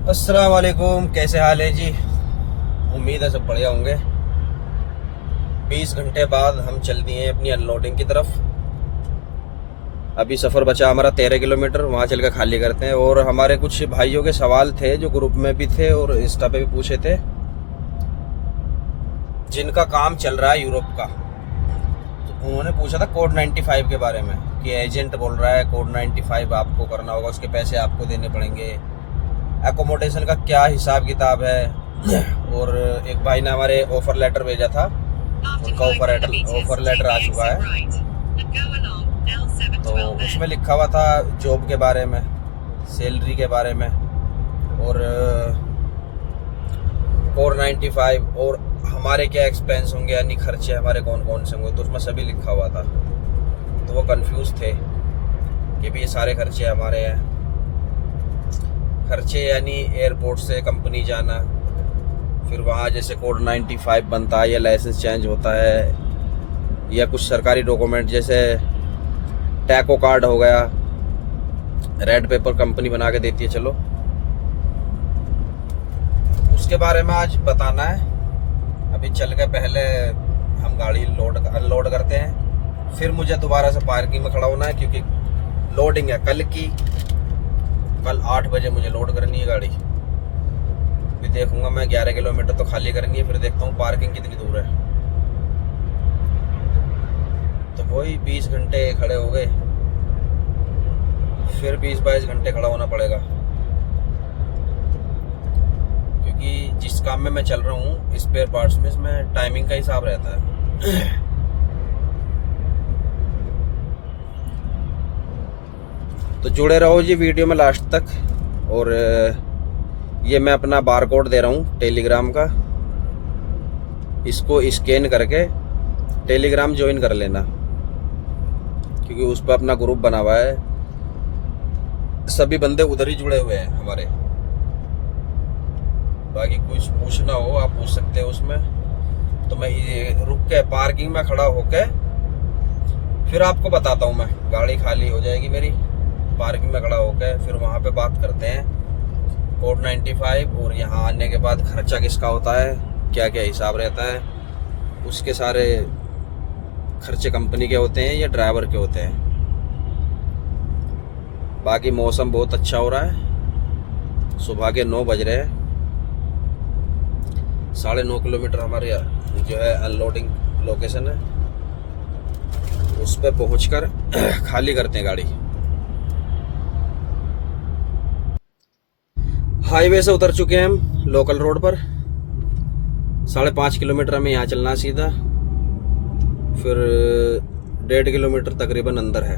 अस्सलाम वालेकुम, कैसे हाल है जी। उम्मीद है सब बढ़िया होंगे। 20 घंटे बाद हम चल दिए हैं अपनी अनलोडिंग की तरफ। अभी सफ़र बचा हमारा 13 किलोमीटर, वहाँ चल कर खाली करते हैं। और हमारे कुछ भाइयों के सवाल थे जो ग्रुप में भी थे और इंस्टा पे भी पूछे थे, जिनका काम चल रहा है यूरोप का। तो उन्होंने पूछा था कोड 95 के बारे में कि एजेंट बोल रहा है कोड 95 आपको करना होगा, उसके पैसे आपको देने पड़ेंगे, एकोमोडेशन का क्या हिसाब किताब है। और एक भाई ने हमारे ऑफर लेटर भेजा था, उनका ऑफर लेटर आ चुका है। तो उसमें लिखा हुआ था जॉब के बारे में, सैलरी के बारे में, और कोर 95 और हमारे क्या एक्सपेंस होंगे, यानी खर्चे हमारे कौन कौन से होंगे। तो उसमें सभी लिखा हुआ था। तो वो कंफ्यूज थे कि भी ये सारे खर्चे हमारे हैं। खर्चे यानी एयरपोर्ट से कंपनी जाना, फिर वहाँ जैसे कोड 95 बनता है या लाइसेंस चेंज होता है, या कुछ सरकारी डॉक्यूमेंट जैसे टैको कार्ड हो गया, रेड पेपर कंपनी बना के देती है, चलो उसके बारे में आज बताना है। अभी चल के पहले हम गाड़ी अनलोड करते हैं, फिर मुझे दोबारा से पार्किंग में खड़ा होना है क्योंकि लोडिंग है कल 8 बजे मुझे लोड करनी है गाड़ी। फिर देखूंगा मैं 11 किलोमीटर तो खाली करनी है, फिर देखता हूँ पार्किंग कितनी दूर है। तो वही 20 घंटे खड़े हो गए, फिर 20-22 घंटे खड़ा होना पड़ेगा क्योंकि जिस काम में मैं चल रहा हूँ स्पेयर पार्ट्स में, इसमें टाइमिंग का हिसाब रहता है। तो जुड़े रहो जी वीडियो में लास्ट तक। और ये मैं अपना बार कोड दे रहा हूँ टेलीग्राम का, इसको स्कैन करके टेलीग्राम ज्वाइन कर लेना क्योंकि उस पर अपना ग्रुप बना हुआ है, सभी बंदे उधर ही जुड़े हुए हैं हमारे। बाकी कुछ पूछना हो आप पूछ सकते हो उसमें। तो मैं ये रुक के पार्किंग में खड़ा होके फिर आपको बताता हूँ। मैं गाड़ी खाली हो जाएगी मेरी, पार्किंग में खड़ा होके फिर वहाँ पे बात करते हैं कोड 95 और यहाँ आने के बाद खर्चा किसका होता है, क्या क्या हिसाब रहता है, उसके सारे खर्चे कंपनी के होते हैं या ड्राइवर के होते हैं। बाकी मौसम बहुत अच्छा हो रहा है, सुबह के 9 बज रहे हैं। 9.5 किलोमीटर हमारे जो है अनलोडिंग लोकेशन है, उस पर पहुँचकर खाली करते हैं गाड़ी। हाईवे से उतर चुके हैं हम लोकल रोड पर। 5.5 किलोमीटर हमें यहाँ चलना सीधा, फिर 1.5 किलोमीटर तकरीबन अंदर है।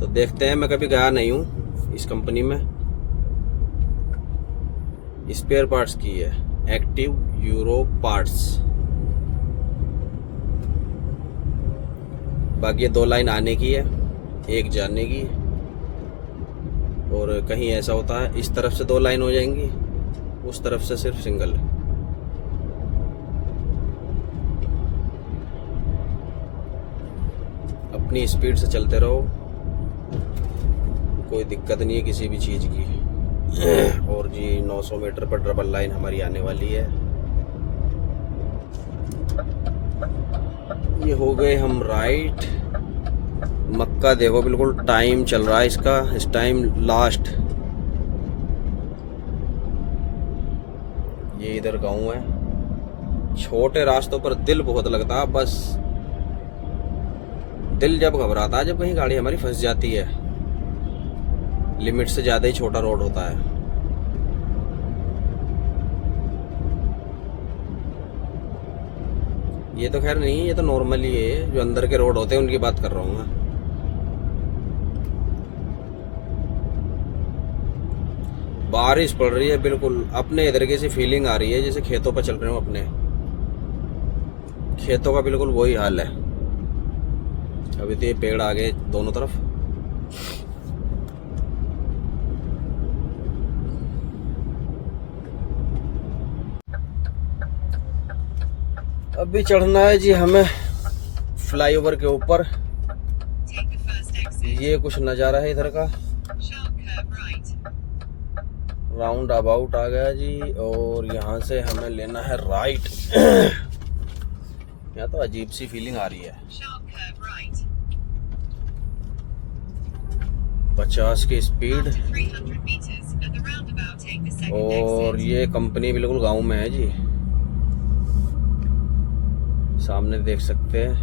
तो देखते हैं, मैं कभी गया नहीं हूँ इस कंपनी में। स्पेयर पार्ट्स की है, एक्टिव यूरो पार्ट्स। बाकी ये 2 लाइन आने की है, एक जाने की। और कहीं ऐसा होता है इस तरफ से 2 लाइन हो जाएंगी, उस तरफ से सिर्फ सिंगल। अपनी स्पीड से चलते रहो, कोई दिक्कत नहीं है किसी भी चीज़ की। और जी 900 मीटर पर डबल लाइन हमारी आने वाली है। ये हो गए हम राइट। मक्का देखो बिल्कुल टाइम चल रहा है इसका, इस टाइम लास्ट। ये इधर गांव है, छोटे रास्तों पर दिल बहुत लगता है। बस दिल जब घबराता है जब कहीं गाड़ी हमारी फंस जाती है, लिमिट से ज़्यादा ही छोटा रोड होता है। ये तो खैर नहीं, ये तो नॉर्मल ही है, जो अंदर के रोड होते हैं उनकी बात कर रहा हूँ मैं। बारिश पड़ रही है बिल्कुल, अपने इधर की सी फीलिंग आ रही है जैसे खेतों पर चल रहे हो। अपने खेतों का बिल्कुल वही हाल है। अभी तो ये पेड़ आ गए दोनों तरफ। अभी चढ़ना है जी हमें फ्लाईओवर के ऊपर। ये कुछ नज़ारा है इधर का। राउंड अबाउट आ गया जी, और यहाँ से हमें लेना है राइट। यहाँ तो अजीब सी फीलिंग आ रही है। 50 की स्पीड, और ये कंपनी बिल्कुल गांव में है जी। सामने देख सकते हैं,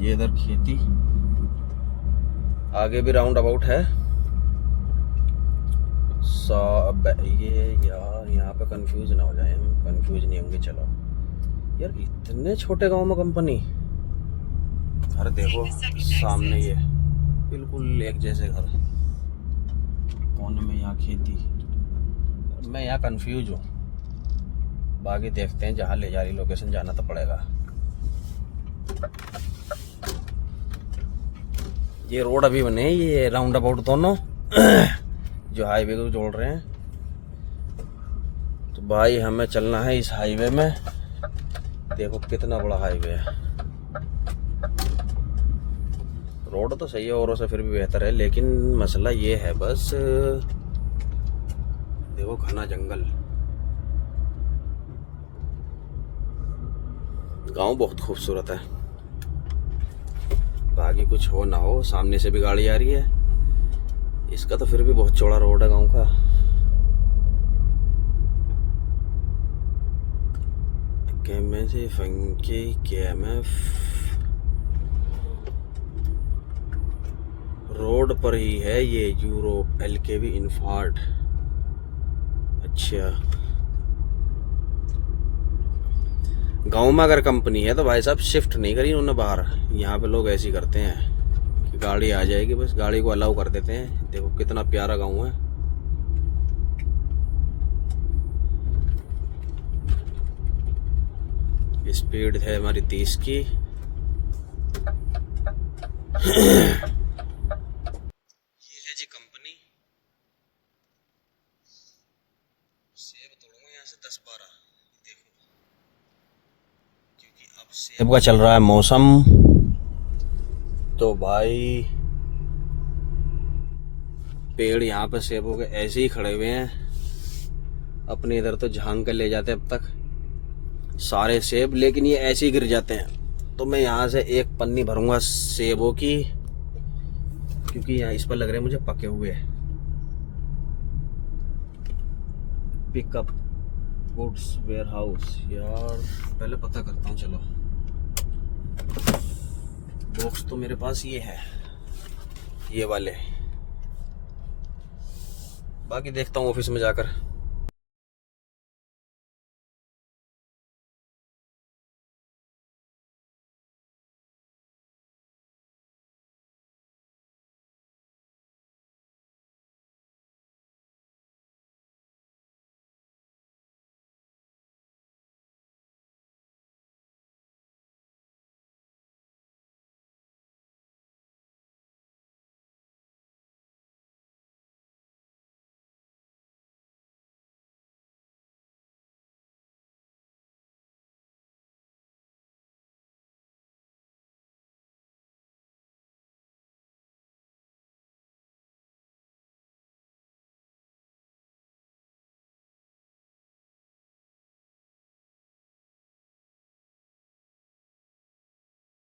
ये इधर खेती, आगे भी राउंड अबाउट है। अब ये यार यहाँ पे कंफ्यूज ना हो जाए हम, कंफ्यूज नहीं होंगे। चलो यार, इतने छोटे गांव में कंपनी। घर देखो सामने, ये बिल्कुल एक जैसे घर, कोने में यहाँ खेती। मैं यहाँ कंफ्यूज हूँ, बाकी देखते हैं, जहाँ ले जा रही लोकेशन जाना तो पड़ेगा। ये रोड अभी बने, ये राउंड अबाउट दोनों जो हाईवे को जोड़ रहे हैं। तो भाई हमें चलना है इस हाईवे में। देखो कितना बड़ा हाईवे है। रोड तो सही है, औरों से फिर भी बेहतर है, लेकिन मसला ये है बस, देखो घना जंगल। गांव बहुत खूबसूरत है, बाकी कुछ हो ना हो, सामने से भी गाड़ी आ रही है। इसका तो फिर भी बहुत चौड़ा रोड है गांव का। रोड पर ही है ये यूरोप LKV इन्फार्ट। अच्छा, गांव में अगर कंपनी है तो भाई साहब शिफ्ट नहीं करी उन्होंने बाहर। यहाँ पे लोग ऐसे ही करते हैं कि गाड़ी आ जाएगी, बस गाड़ी को अलाउ कर देते हैं। देखो कितना प्यारा गांव है। स्पीड है हमारी 30 की। ये है जी कंपनी। सेब तोड़ूंगा यहाँ से 10-12। देखो, क्योंकि अब सेब का चल रहा है मौसम, तो भाई पेड़ यहाँ पे सेबों के ऐसे ही खड़े हुए हैं। अपने इधर तो झांग कर ले जाते अब तक सारे सेब, लेकिन ये ऐसे ही गिर जाते हैं। तो मैं यहाँ से एक पन्नी भरूंगा सेबों की, क्योंकि यहाँ इस पर लग रहे हैं मुझे पके हुए। पिकअप गुड्स वेयर हाउस, यार पहले पता करता हूँ। चलो, बॉक्स तो मेरे पास ये है, ये वाले। बाकी देखता हूँ ऑफिस में जाकर।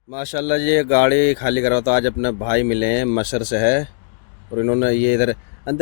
माशाल्लाह जी, ये गाड़ी खाली करा तो आज अपने भाई मिले हैं, मसर से है, और इन्होंने ये इधर अंत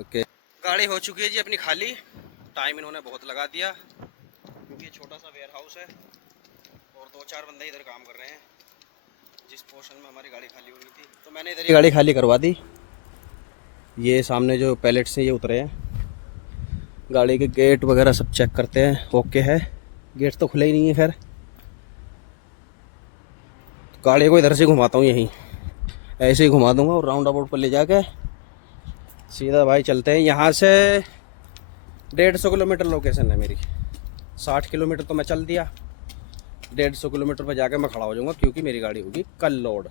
ओके। गाड़ी हो चुकी है जी अपनी खाली। टाइम इन्होंने बहुत लगा दिया, क्योंकि ये छोटा सा वेयर हाउस है और 2-4 बंदे इधर काम कर रहे हैं। जिस पोर्शन में हमारी गाड़ी खाली हुई थी, तो मैंने इधर ही गाड़ी खाली करवा दी। ये सामने जो पैलेट्स हैं ये उतरे हैं। गाड़ी के गेट वगैरह सब चेक करते हैं, ओके है। गेट तो खुले ही नहीं है, खैर गाड़ी को इधर से घुमाता हूँ, यहीं ऐसे ही घुमा दूंगा और राउंड अबाउट पर ले जाके सीधा भाई चलते हैं। यहाँ से 150 किलोमीटर लोकेशन है मेरी। 60 किलोमीटर तो मैं चल दिया, 150 किलोमीटर पर जाके मैं खड़ा हो जाऊँगा, क्योंकि मेरी गाड़ी होगी कल लोड।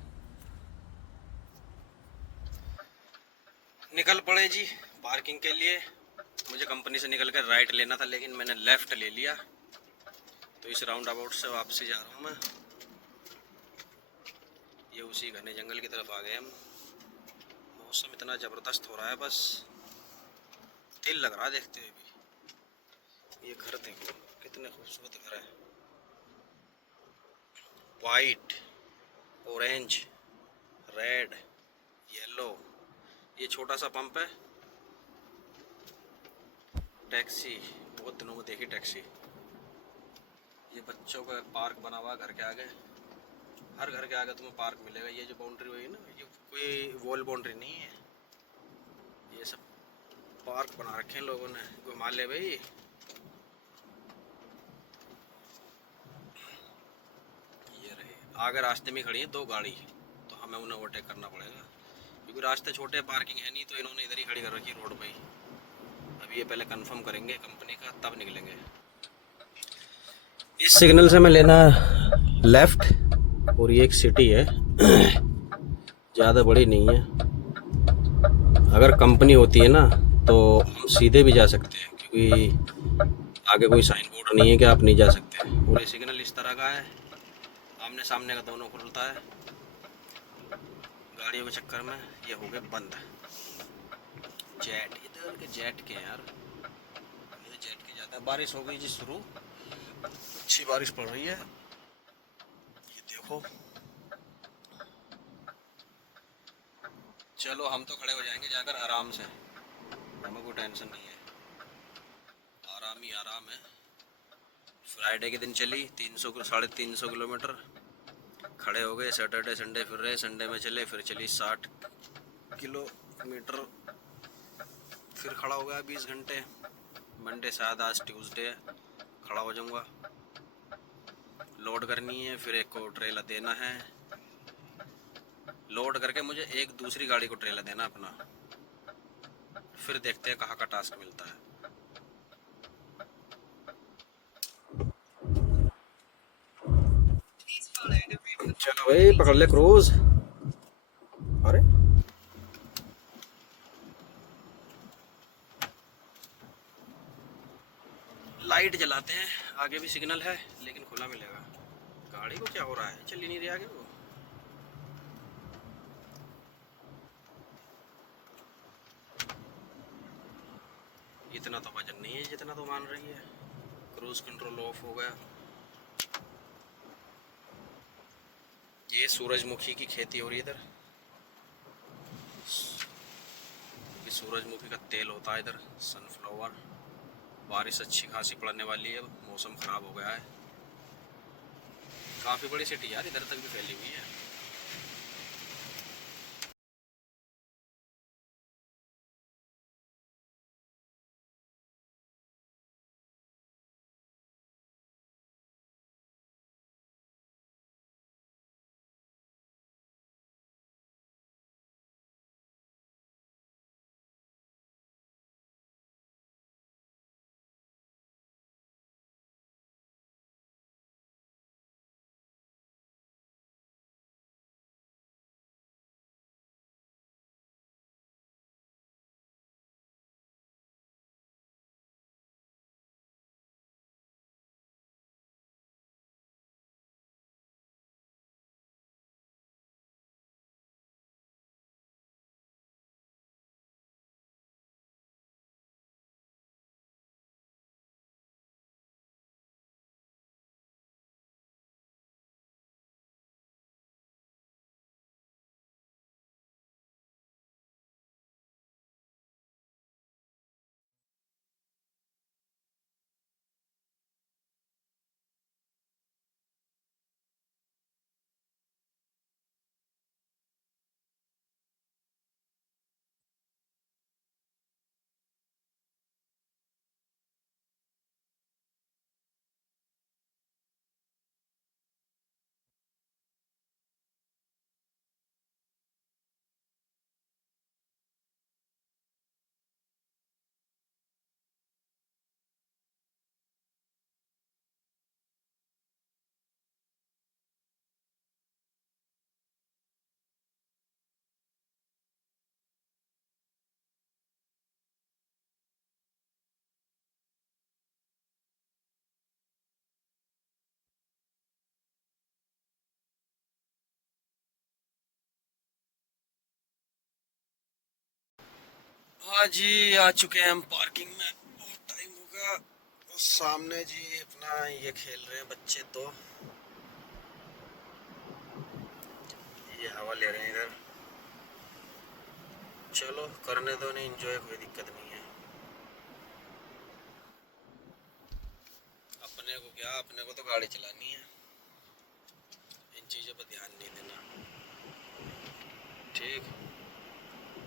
निकल पड़े जी पार्किंग के लिए। मुझे कंपनी से निकल कर राइट लेना था, लेकिन मैंने लेफ़्ट ले लिया, तो इस राउंड अबाउट से वापसी जा रहा हूँ मैं। ये उसी घने जंगल की तरफ आ गए हम। मौसम इतना ज़बरदस्त हो रहा है, बस दिल लग रहा है देखते हुए भी। ये घर देखो कितने खूबसूरत घर है, वाइट, ऑरेंज, रेड, येलो। ये छोटा सा पंप है। टैक्सी, बहुत दिनों में देखी टैक्सी। ये बच्चों का पार्क बना हुआ घर के आगे। हर घर के आगे तुम्हें पार्क मिलेगा। ये जो बाउंड्री हुई है ना, ये कोई वॉल बाउंड्री नहीं है, ये सब पार्क बना रखे हैं लोगों ने। घुमा ले भाई। ये रहे आगे रास्ते में खड़ी है 2 गाड़ी, तो हमें उन्हें ओवरटेक करना पड़ेगा, क्योंकि रास्ते छोटे, पार्किंग है नहीं, तो इन्होंने इधर ही खड़ी कर रखी रोड पे ही। अभी ये पहले कंफर्म करेंगे कंपनी का, तब निकलेंगे। इस सिग्नल से मैं लेना लेफ्ट, और ये एक सिटी है, ज़्यादा बड़ी नहीं है। अगर कंपनी होती है ना तो हम सीधे भी जा सकते हैं, क्योंकि आगे कोई साइन बोर्ड नहीं है कि आप नहीं जा सकते। पूरे सिग्नल इस तरह का है, आमने सामने का दोनों खुलता है। गाड़ियों के चक्कर में ये हो गए बंद। जेट, इधर के जेट के यार, ये जेट के ज़्यादा। बारिश हो गई जी शुरू, अच्छी बारिश पड़ रही है, ये देखो। चलो हम तो खड़े हो जाएंगे जाकर आराम से, हमें कोई टेंशन नहीं है, आराम ही आराम है। फ्राइडे के दिन चली 300 350 किलोमीटर, खड़े हो गए। सैटरडे संडे फिर रहे, संडे में चले, फिर चली 60 किलोमीटर, फिर खड़ा हो गया 20 घंटे। मंडे शायद, आज ट्यूसडे है, खड़ा हो जाऊंगा। लोड करनी है, फिर एक को ट्रेलर देना है, लोड करके मुझे एक दूसरी गाड़ी को ट्रेलर देना अपना। फिर देखते हैं कहाँ का टास्क मिलता है। चलो भाई पकड़ ले क्रूज। अरे लाइट जलाते हैं, आगे भी सिग्नल है लेकिन खुला मिलेगा। गाड़ी को क्या हो रहा है, चल ही नहीं रही आगे वो। इतना तो वजन नहीं है जितना तो मान रही है। क्रूज कंट्रोल ऑफ हो गया। ये सूरजमुखी की खेती हो रही है इधर। ये सूरजमुखी का तेल होता है इधर, सनफ्लावर। बारिश अच्छी खासी पड़ने वाली है, मौसम ख़राब हो गया है। काफ़ी बड़ी सिटी यार, इधर तक भी फैली हुई है। हाँ जी, आ चुके हैं हम पार्किंग में। बहुत टाइम हो गया। और सामने जी अपना ये खेल रहे हैं बच्चे, तो ये हवा ले रहे हैं इधर। चलो करने दो, नहीं एंजॉय, कोई दिक्कत नहीं है। अपने को क्या, अपने को तो गाड़ी चलानी है, इन चीज़ों पर ध्यान नहीं देना। ठीक,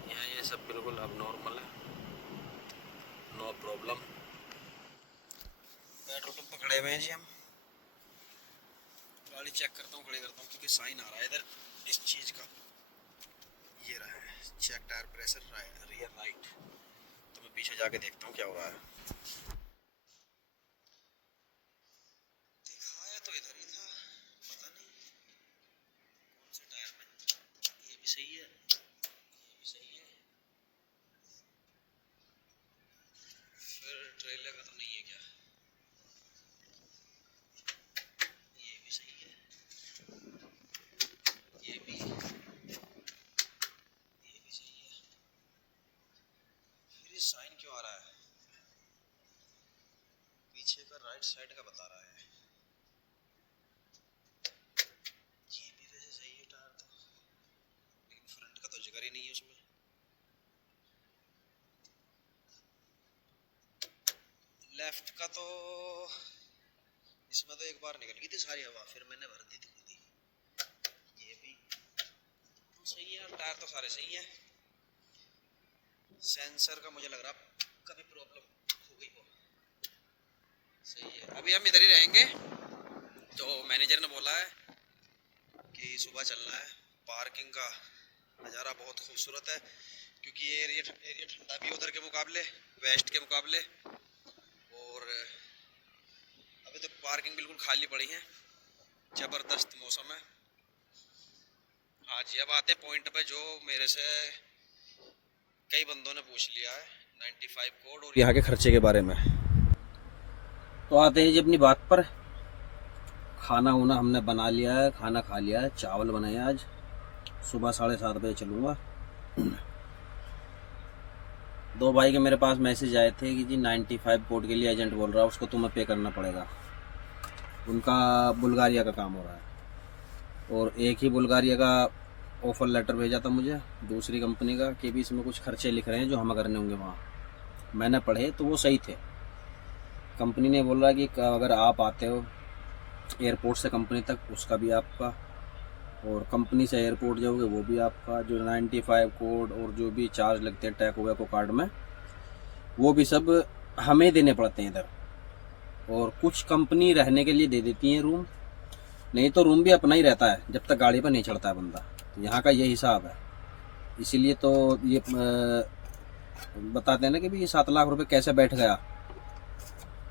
यहाँ ये सब बिल्कुल अब नॉर्मल है, नो प्रॉब्लम। पेट्रोल पंप पकड़े हुए हैं जी हम। गाड़ी चेक करता हूँ, खड़ी करता हूँ, क्योंकि साइन आ रहा है इधर इस चीज़ का। ये रहा है, check tyre pressure, rear right. तो मैं पीछे जाके देखता हूँ क्या हो रहा है। दिखाया तो इधर ही था, पता नहीं कौन से टायर में। ये भी सही है, ये भी सही है। फिर ट्रेलर का तो नहीं है क्या? ये भी सही है, ये भी सही है। फिर ये साइन क्यों आ रहा है? पीछे का राइट साइड का बता रहा है। ये भी वैसे सही है टायर तो, लेकिन फ्रंट का तो जिक्र ही नहीं है उसमें। लेफ्ट का तो इसमें तो एक बार निकल गई थी सारी हवा, फिर मैंने भर दी थी खुद ही। ये भी सही है, टायर तो सारे सही है। सेंसर का मुझे लग रहा कभी प्रॉब्लम हो गई हो। सही है, अभी हम इधर ही रहेंगे। तो मैनेजर ने बोला है कि सुबह चलना है। पार्किंग का नज़ारा बहुत खूबसूरत है, क्योंकि ये एरिया ठंडा भी है उधर के मुकाबले, वेस्ट के मुकाबले। और अभी तो पार्किंग बिल्कुल खाली पड़ी है, ज़बरदस्त मौसम है। हाँ जी, अब आते पॉइंट पे जो मेरे से कई बंदों ने पूछ लिया है, 95 कोड और यहाँ के खर्चे के बारे में। तो आते हैं जी अपनी बात पर। खाना वाना हमने बना लिया है, खाना खा लिया है, चावल बनाए आज। सुबह 7:30 बजे चलूँगा। दो भाई के मेरे पास मैसेज आए थे कि जी 95 कोड के लिए एजेंट बोल रहा है, उसको तुम्हें पे करना पड़ेगा। उनका बुल्गारिया का काम हो रहा है, और एक ही बुल्गारिया का ऑफ़र लेटर भेजा था मुझे दूसरी कंपनी का, कि भी इसमें कुछ खर्चे लिख रहे हैं जो हमें करने होंगे वहाँ। मैंने पढ़े तो वो सही थे। कंपनी ने बोला कि अगर आप आते हो एयरपोर्ट से कंपनी तक, उसका भी आपका, और कंपनी से एयरपोर्ट जाओगे वो भी आपका। जो 95 कोड और जो भी चार्ज लगते हैं टैको वैको कार्ड में, वो भी सब हमें देने पड़ते हैं इधर। और कुछ कंपनी रहने के लिए दे देती हैं रूम, नहीं तो रूम भी अपना ही रहता है जब तक गाड़ी पर नहीं चढ़ता है बंदा। तो यहाँ का ये हिसाब है। इसीलिए तो ये बताते हैं ना कि भाई ये 7 लाख रुपए कैसे बैठ गया।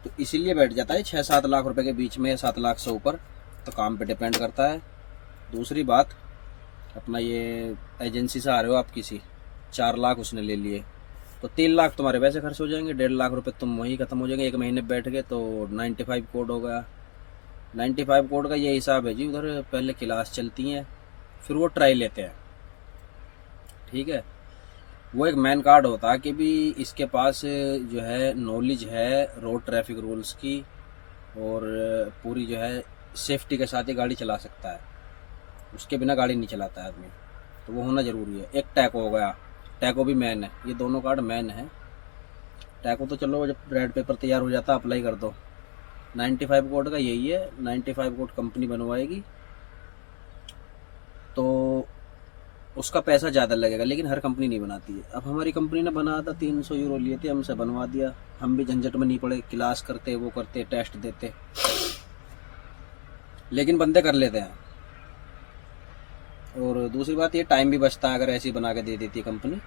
तो इसीलिए बैठ जाता है 6-7 लाख रुपए के बीच में, 7 लाख से ऊपर, तो काम पे डिपेंड करता है। दूसरी बात, अपना ये एजेंसी से आ रहे हो आप किसी, 4 लाख उसने ले लिए, तो 3 लाख तुम्हारे वैसे खर्च हो जाएंगे, 1.5 लाख रुपए तुम वहीं ख़त्म हो जाएंगे। 1 महीने बैठ गए तो 95 कोड हो गया। 95 कोड का ये हिसाब है जी, उधर पहले क्लास चलती हैं, फिर वो ट्राई लेते हैं, ठीक है। वो एक मैन कार्ड होता है कि भी इसके पास जो है नॉलेज है रोड ट्रैफिक रूल्स की, और पूरी जो है सेफ्टी के साथ ही गाड़ी चला सकता है। उसके बिना गाड़ी नहीं चलाता है आदमी, तो वो होना ज़रूरी है। एक टैको हो गया, टैको भी मैन है, ये दोनों कार्ड मैन है। टैको तो चलो जब रेड पेपर तैयार हो जाता अप्लाई कर दो। 95 कोड का यही है, 95 कोड कंपनी बनवाएगी तो उसका पैसा ज़्यादा लगेगा, लेकिन हर कंपनी नहीं बनाती है। अब हमारी कंपनी ने बनाया था, 300 यूरो लिए थे, हमसे बनवा दिया। हम भी झंझट में नहीं पड़े, क्लास करते, वो करते, टेस्ट देते, लेकिन बंदे कर लेते हैं। और दूसरी बात, ये टाइम भी बचता है अगर ऐसी बना के दे देती है कंपनी।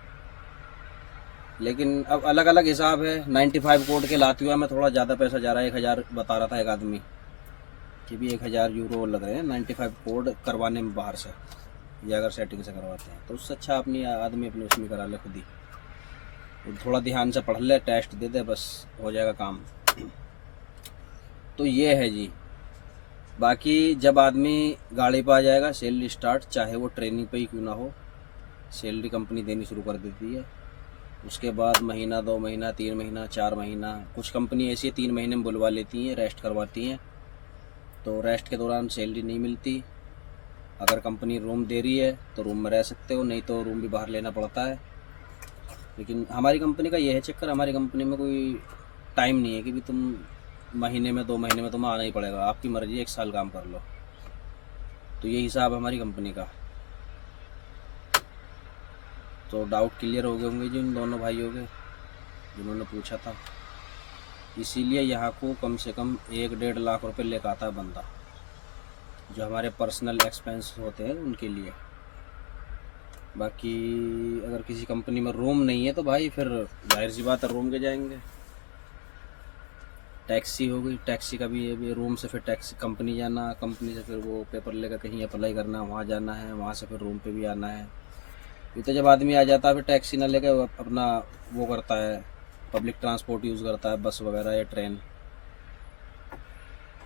लेकिन अब अलग अलग हिसाब है। 95 कोड के लाते हुए में थोड़ा ज़्यादा पैसा जा रहा है। 1000 बता रहा था एक आदमी कि भी 1000 यूरो लग रहे हैं 95 कोड करवाने में बाहर से, या अगर सेटिंग से करवाते हैं तो उससे अच्छा अपनी आदमी अपनी उसमें करा ले खुद ही। थोड़ा ध्यान से पढ़ ले, टेस्ट दे दे, बस हो जाएगा काम। तो ये है जी। बाकी जब आदमी गाड़ी पर आ जाएगा, सैलरी स्टार्ट, चाहे वो ट्रेनिंग पे ही क्यों ना हो, सैलरी कंपनी देनी शुरू कर देती है। उसके बाद महीना, 2 महीना, 3 महीना, 4 महीना, कुछ कंपनी ऐसी है 3 महीने में बुलवा लेती हैं, रेस्ट करवाती हैं। तो रेस्ट के दौरान सैलरी नहीं मिलती। अगर कंपनी रूम दे रही है तो रूम में रह सकते हो, नहीं तो रूम भी बाहर लेना पड़ता है। लेकिन हमारी कंपनी का ये है चक्कर, हमारी कंपनी में कोई टाइम नहीं है कि भी तुम महीने में, 2 महीने में तुम्हें आना ही पड़ेगा, आपकी मर्जी, 1 साल काम कर लो। तो ये हिसाब है हमारी कंपनी का। तो डाउट क्लियर हो गए होंगे जी उन दोनों भाइयों के जिन्होंने पूछा था। इसीलिए यहाँ को कम से कम 1-1.5 लाख रुपए लेकर आता है बंदा, जो हमारे पर्सनल एक्सपेंस होते हैं उनके लिए। बाकी अगर किसी कंपनी में रूम नहीं है तो भाई फिर जाहिर सी बात है रूम के जाएंगे। टैक्सी हो गई, टैक्सी का भी ये भी रूम से फिर टैक्सी कंपनी जाना, कंपनी से फिर वो पेपर लेकर कहीं अप्लाई करना, वहाँ जाना है, वहाँ से फिर रूम पे भी आना है। ये तो जब आदमी आ जाता है फिर टैक्सी ना लेकर अपना वो करता है, पब्लिक ट्रांसपोर्ट यूज़ करता है, बस वगैरह या ट्रेन।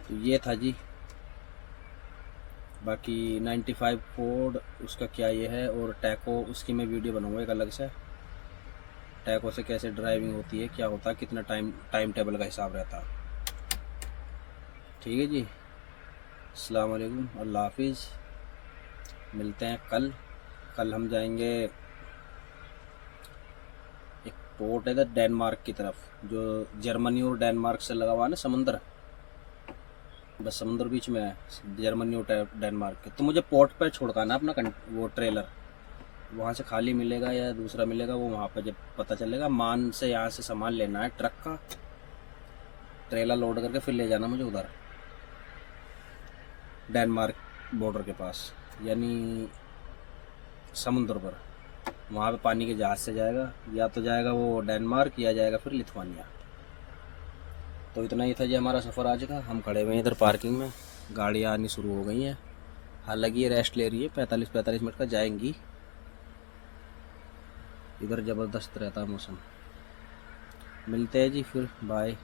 तो ये था जी। बाकी 95 फोर्ड उसका क्या ये है, और टैको उसकी मैं वीडियो बनाऊंगा एक अलग से। टैको से कैसे ड्राइविंग होती है, क्या होता है, कितना टाइम टेबल का हिसाब रहता है। ठीक है जी, अस्सलाम वालेकुम, अल्लाह हाफिज़। मिलते हैं कल। कल हम जाएंगे, एक पोर्ट है इधर डेनमार्क की तरफ, जो जर्मनी और डेनमार्क से लगा हुआ है ना समुंदर, बस समुंदर बीच में है, जर्मनी और डेनमार्क के। तो मुझे पोर्ट पर छोड़काना अपना वो ट्रेलर, वहाँ से खाली मिलेगा या दूसरा मिलेगा वो वहाँ पर जब पता चलेगा। मान से यहाँ से सामान लेना है, ट्रक का ट्रेलर लोड करके फिर ले जाना मुझे उधर डेनमार्क बॉर्डर के पास, यानी समुद्र पर। वहाँ पे पानी के जहाज़ से जाएगा, या तो जाएगा वो डेनमार्क या जाएगा फिर लिथुआनिया। तो इतना ही था जी हमारा सफ़र आज का। हम खड़े हुए हैं इधर पार्किंग में, गाड़ियाँ आनी शुरू हो गई हैं। हालांकि ये रेस्ट ले रही है, 45 मिनट का जाएंगी। इधर ज़बरदस्त रहता है मौसम। मिलते हैं जी फिर, बाय।